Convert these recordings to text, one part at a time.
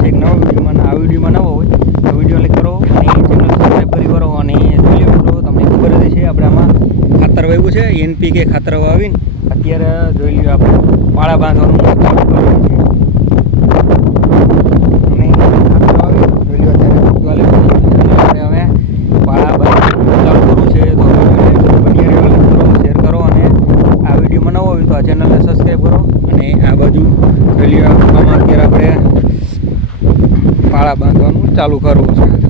છે એક નવા વિડીયોમાં આ વિડીયોમાં નવો હોય, તો વીડિયો લાઈક કરો અને ચેનલ સબસ્ક્રાઈબ કરી કરો અને વીડિયો કરો તમને ખબર જ છે આપણે આમાં ખાતર વાવ્યું છે, એનપીકે ખાતર વાવીને. અત્યારે જોઈ લ્યો આપણે, પાળા બાંધવાનું જોઈ ચેનલને સબસ્ક્રાઈબ કરો અને આ બાજુ જોઈ લ્યો અત્યારે આપણે પાળા બાંધવાનું ચાલુ કરવું છે.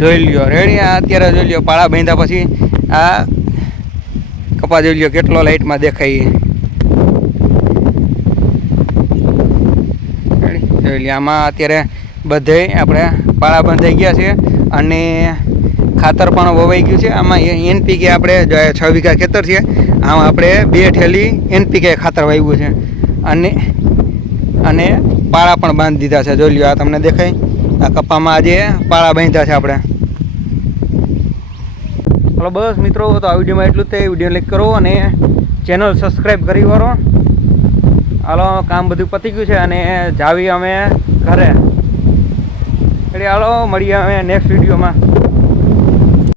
જોઈ લ્યો. રેડી આ અત્યારે જોઈ લ્યો. પાળા બાંધ્યા પછી આ કપા જોઈ લ્યો કેટલો લાઇટમાં દેખાય જોઈ લ્યો. આમાં અત્યારે બધે આપણે પાળા બંધાઈ ગયા છે અને ખાતર પણ વવાઈ ગયું છે. આમાં એનપીકે આપણે છ વીઘા ખેતર છે, આમાં આપણે બે ઠેલી એનપીકે ખાતર વાવ્યું છે. અને અને પાળા પણ બાંધી દીધા છે. જોઈ લ્યો, આ તમને દેખાય. આ કપ્પામાં આજે પાળા બાંધ્યા છે આપણે. હલો બસ મિત્રો, તો આ વિડીયોમાં એટલું જ તે. વીડિયો લાઈક કરો અને ચેનલ સબસ્ક્રાઈબ કરી વાળો. હાલો, કામ બધું પતી ગયું છે અને જાવી અમે ઘરે. એટલે હાલો, મળીએ અમે નેક્સ્ટ વિડીયોમાં.